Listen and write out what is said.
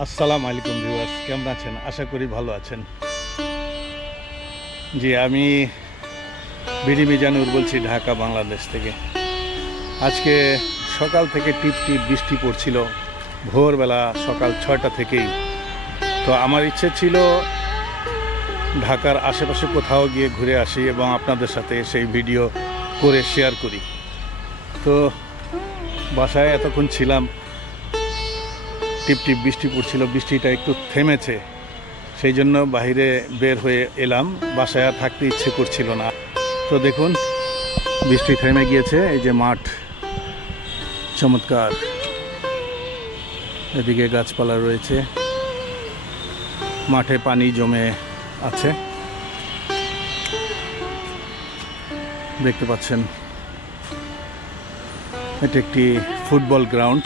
আসসালামু আলাইকুম ভিউয়ার্স, কেমন আছেন? আশা করি ভালো আছেন। জি, আমি বিডি মিজানুর বলছি, ঢাকা বাংলাদেশ থেকে। আজকে সকাল থেকে টিপ টিপ বৃষ্টি পড়ছিল, ভোরবেলা সকাল 6টা থেকেই। তো আমার ইচ্ছে ছিল ঢাকার আশেপাশে কোথাও গিয়ে ঘুরে আসি এবং আপনাদের সাথে সেই ভিডিও করে শেয়ার করি। তো বাসায় এতক্ষণ ছিলাম, টিপ টিপ বৃষ্টি পড়ছিল, বৃষ্টিটা একটু থেমেছে, সেই জন্য বাইরে বের হয়ে এলাম। বাসায় আর থাকতে ইচ্ছে করছিল না। তো দেখুন, বৃষ্টি থেমে গিয়েছে। এই যে মাঠ, চমৎকার। এদিকে গাছপালা রয়েছে, মাঠে পানি জমে আছে, দেখতে পাচ্ছেন। এটি একটি ফুটবল গ্রাউন্ড।